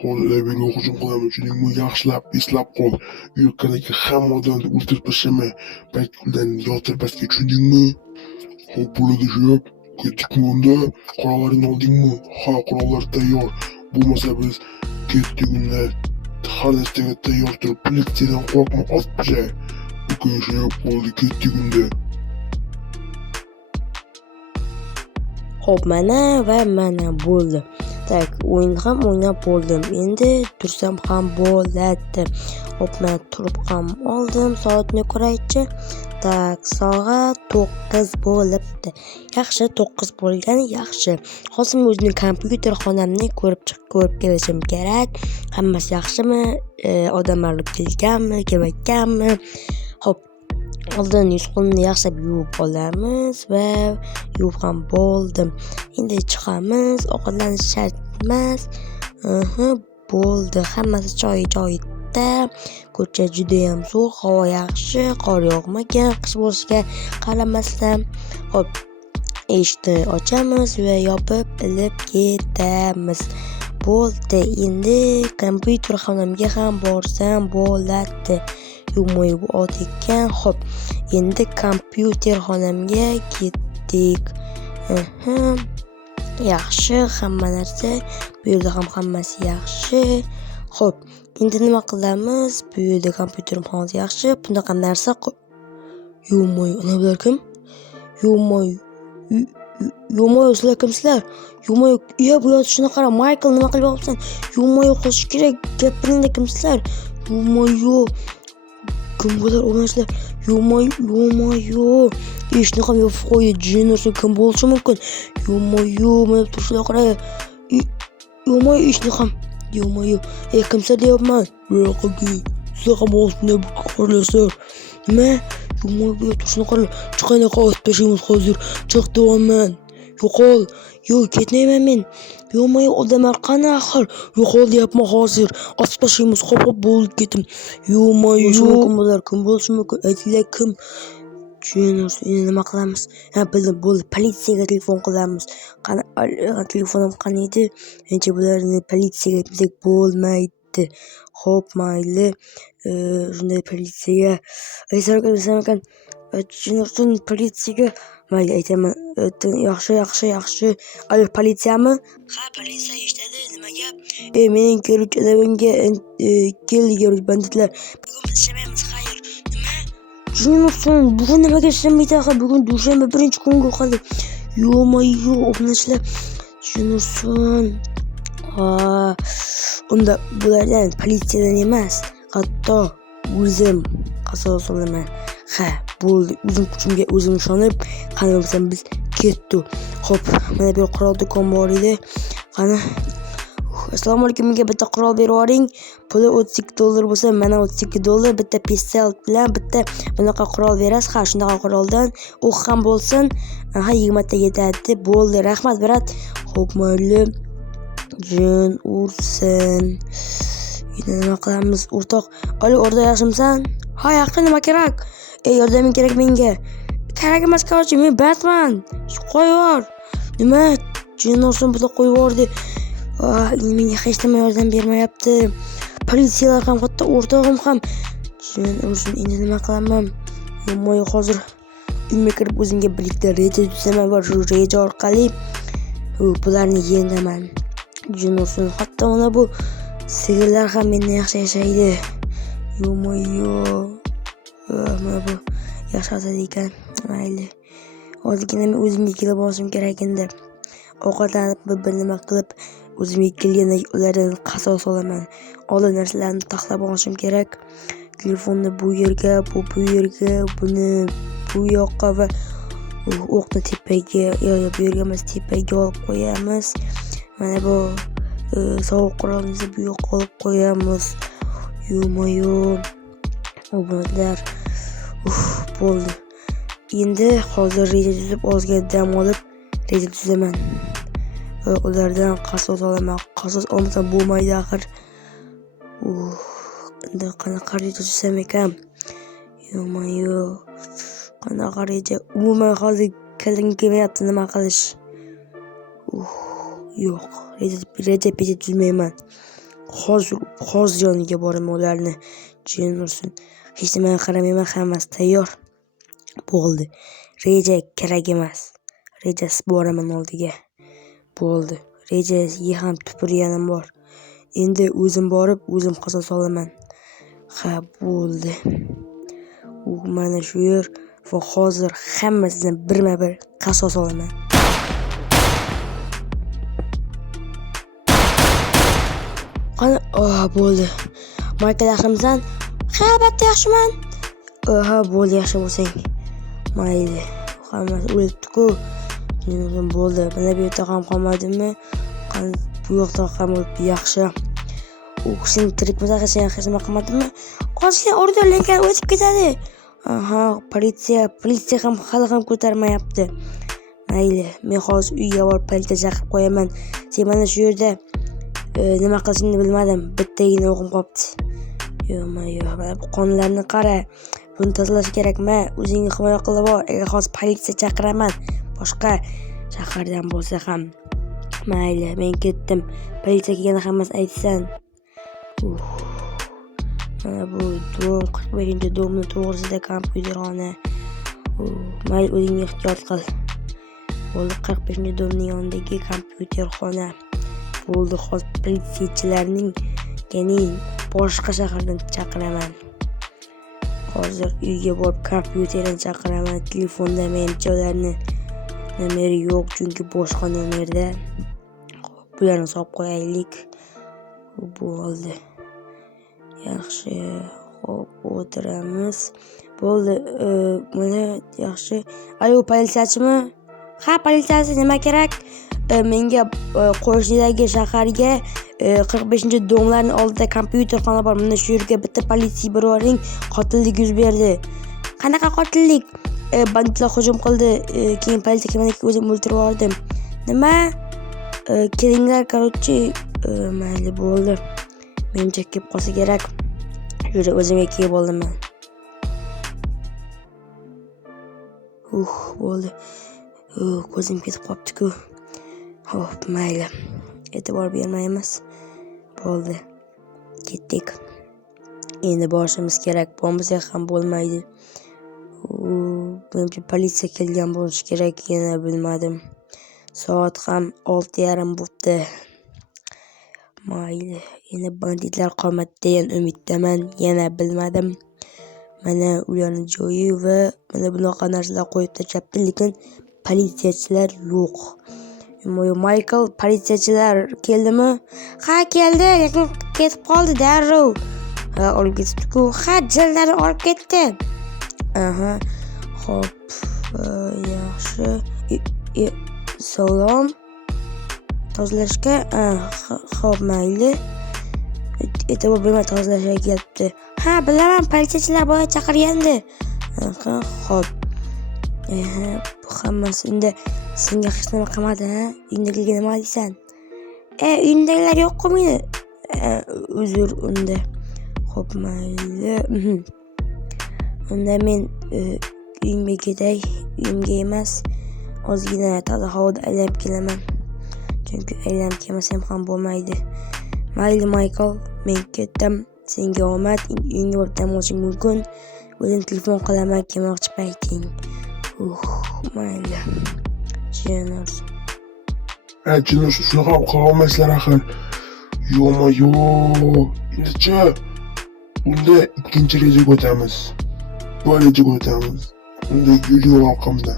Hozir menga hujum qilamiz, shuningmi yaxshilab eslab qol. Yo'lkadagi hamma odamni o'ldirib tashlama. Baytuldan yotir pastga, tushundingmi? Xo'p, bo'ladi shef. Ketdikmi unda? Qurollaringni oldingmi? Ha, qurollar tayyor. Bo'lmasa biz ketdik unda. Har narsaga tayyor turib, politsiyadan qo'rqma, otcha. Okey shef, bo'ldi, ketdik unda. Xo'p, mana va mana bo'ldi. Tak, o'yin ham o'ynab bo'ldim. Endi tursam ham bo'ladi. Xo'p, men turib ham oldim. Soatni ko'raychi. Tak, soat 9 bo'libdi. Yaxshi, 9 bo'lgani yaxshi. Hozir men o'zimning kompyuter xonamni ko'rib kelishim kerak. Hammasi yaxshimi? Odamlar kelganmi, kelmaganmi? Xo'p, oldin yuz-qo'lni yaxshilab yuvib olamiz va yuvib ham bo'ldim. Endi chiqamiz, ovqatlanish shart emas. Bo'ldi, hammasi joyida. Ko'cha juda ham sovuq, havo yaxshi, qor yog'magan, qish bo'lishiga qaramasdan. Xo'p, eshikni ochamiz va yopib ilib ketamiz. Bo'ldi, endi kompyuter xonamga ham borsam bo'ladi. Yuvib oldik-ekan. Xo'p, endi kompyuter xonamga ketdik. Yaxshi, hamma narsa bu yerda ham hammasi yaxshi. Xo'p, endi nima qilamiz? Bu yerda kompyuter xonasi yaxshi. Bunaqa narsa Yo'moy, ana bular kim? Yo'moy, sizlar kimsizlar? Yo'moy, bu yozishni qara. Michael, nima qilib yotibsan? Yo'moy, qo'shish kerak. Gapiringda kimsizlar? Yo'moy, kim bo'lar o'g'lashlar? Yo'moy. Ishni ham yopib qo'ydi. Jennerson kim bo'lishi mumkin? Yo'moy, men turishlar qara. Yo'moy, ishni ham. Yo'moy, kimsa deyapman. Yo'qki, sizlar ham o'zini qo'rlasizlar. Nima? Yo'moy, bu turishni qara. Chiqani qotib tashlaymiz hozir. Chiqdiman. Yo'qol. Yo'q, ketmayman men. Yo'moy, odamlar qani axir? Yo'qol deyapman hozir. Osib tashlaymiz. Xo'p, bo'lib ketim. Yo'moy, kim bo'lishi mumkin? Aytinglar kim? Endi nima qilamiz? Bildim, bo'ldi. Politsiyaga telefon qilamiz. Qani, telefonim qani edi? Endi bularni politsiyaga aytsak bo'lmaydi. Xo'p, mayli. Shunday politsiyaga aytsakan, Jennerson politsiyaga mayli aytaman. Yaxshi. Alo, politsiyami? Ha, politsiya eshitadi. Nima gap? Mening keluvchi adamimga keldi banditlar. Bugun biz ishlamaymiz, xayr. Nima? Jennerson, bugun nimaga ishlamaydi? Bugun dushanba, birinchi kunga qoldi. Yo'moy, o'g'lashlar. Jennerson. Unda bulardan politsiyadan emas, hatto o'zim qasos olaman. Ha, bo'ldi. O'zim kuchimga o'zim ishonib, qani bo'lsam biz ketdik. Xo'p, mana bu qurol do'kon bor edi. Qani. Assalomu alaykum, menga bitta qurol berib yuboring. Puli $32 bo'lsa, mana $32 bitta pistol bilan bitta bunaqa qurol berasiz. Ha, shunaqa quroldan o'q ham bo'lsin. 20 ta yetadi. Bo'ldi, rahmat, brat. Xo'p, mayli. Jin ursin. Endi nima qilamiz, o'rtoq? Alo, o'rtoq, yaxshimisan? Ha, yaxshi, nima kerak? Yordaming kerak menga. Kerak emas, korchi, men Batman. Qo'yvor. Nima? Jennerson buni qo'yib yubordi. Menga hech nima yordam bermayapti. Politsiyalar ham, hatto o'rtog'im ham. Jennerson, endi nima qilaman? Yo'moy, hozir uyimga kirib o'zimga birlikda reja tuzaman va shu reja orqali bularni yengaman. Jennerson, hatto mana bu sigirlar ham mendan yaxshi yashaydi. Yo'moy, mana bu yashadi ekan. Mayli. Hozirgina men o'zimga kelib olishim kerak endi. Ovqatlanib bir nima qilib o'zimga kelganda ulardan qasos olaman. Oldin narsalarni taxlab olishim kerak. Telefonni bu yerga, bu yerga, buni bu yoqqa va o'qni tepaga, bu yerga emas, tepaga olib qo'yamiz. Mana bu sovuq qurolimizni bu yoqqa olib qo'yamiz. Yo'moy. O'g'illar. Bo'ldi. Endi hozir reja tuzib, ozgina dam olib reja tuzaman. Ulardan qasos olaman. Qasos olmasam bo'lmaydi axir. Endi qanaqa reja tuzsam ekan? Yo'moy. Qanaqa reja? Umuman hozir kallamga kelmayapti nima qilish. Yo'q, reja tuzmayman. hozir yoniga boraman ularni. Jin ursin. Hech nimaga qaramayman, hammasi tayyor. Bo'ldi. Reja kerak emas. Rejasiz boraman oldiga. Bo'ldi. Rejasiga ham tupurganim bor. Endi o'zim borib, o'zim qasos olaman. Ha, bo'ldi. U mana shu yer va hozir hammasidan birma-bir qasos olaman. Qani, bo'ldi. Michael yaxshimisan? Ha, albatta yaxshiman. Ha, bo'ldi, yaxshi bo'lsang. Mayli. Hammasi o'libdi-ku. Bo'ldi. Mana bu yerda ham qolmadimmi? Qani, bu yoqda ham o'libdi, yaxshi. U kishini tirik bo'lsa, hech nima qilmadimmi? Ozgina o'rdalangan o'tib ketadi. Aha, politsiya ham hali ham ko'tarmayapti. Mayli, men hozir uyga borib politsiya chaqirib qo'yaman. Sen mana shu yerda nima qilishingni bilmadim. Bittagina o'g'im qolibdi. Yo'q, mana bu qonlarni qara. Buni tozalash kerakmi? O'zingni himoya qilib ol. Agar hozir politsiya chaqiraman, boshqa shahardan bo'lsa ham. Mayli, men ketdim. Politsiya kelganda hammasini aytsan. Mana bu dom 45-domni to'g'risida kompyuterxona. Mayli, o'zingni ehtiyot qil. Bo'ldi, 45-domning yonidagi kompyuterxona. Bo'ldi, hozir politsiyachilarning, ya'ni boshqa shahardan chaqiraman. Hozir uyga borib kompyuterni chaqiraman. Telefonda mencha ularni nomeri yo'q, chunki boshqa nomerda. Bularni solib qo'yaylik. Bo'ldi. Yaxshi. Xo'p, o'tiramiz. Bo'ldi. Mana yaxshi. Alo, politsiyachimi? Ha, politsiyachi, nima kerak? Menga qo'shnidagi shaharga 45-domlarning oldida kompyuterxona bor. Mana shu yerga bitta politsiya birovning qotilligi yuz berdi. Qanaqa qotillik? Banditlar hujum qildi. Keyin politsiya kelgandan keyin o'zim o'ldirib yubordim. Nima? Kelinglar, korotchi. Mayli, bo'ldi. Mencha kelib qolsa kerak. Yurib o'zimga kelib oldim men. Bo'ldi. Ko'zim ketib qopti-ku. Xo'p, mayli. E'tibor bermaymiz. Bo'ldi. Ketdik. Endi borishimiz kerak. Bo'lmasak ham bo'lmaydi. Menimcha politsiya kelgan bo'lishi kerak, yana bilmadim. Soat ham 6:30 bo'pti. Mayli. Endi banditlar qolmadi degan umiddaman, yana bilmadim. Mana ularning joyi va mana bunaqa narsalar qo'yib tashlabdi, lekin politsiyachilar yo'q. Michael, politsiyachilar keldimi? Ha, keldi, lekin ketib qoldi darrov. Ha, olib ketibdi-ku. Ha, jillarni olib ketdi. Aha. Xo'p, yaxshi. Salom. Tozalashga, xo'p, mayli. E'tibor bermay tozalashga kelibdi. Ha, bilaman, politsiyachilar boya chaqirgandi. Xo'p. Bu hammasi endi senga hech nima qilmadi, ha? Uyindagilarga nima deysan? Uyindagilar yo'q-ku meni. Uzr unda. Xo'p, mayli. Unda men uyimga ketay. Uyimga emas, ozgina toza havoda aylanib kelaman. Chunki aylanib kelmasam ham bo'lmaydi. Mayli, Michael, men ketdim. Senga omad. Uyingga borib dam olishing mumkin. O'zim telefon qilaman kelmoqchi payting. Mayli. Jinurs. Jinurs, shunaqa qilolmaysizlar axir. Yo'q. Endi-chi? Unda ikkinchi rejaga o'tamiz. Bu rejaga o'tamiz. Unda yo'q orqamda.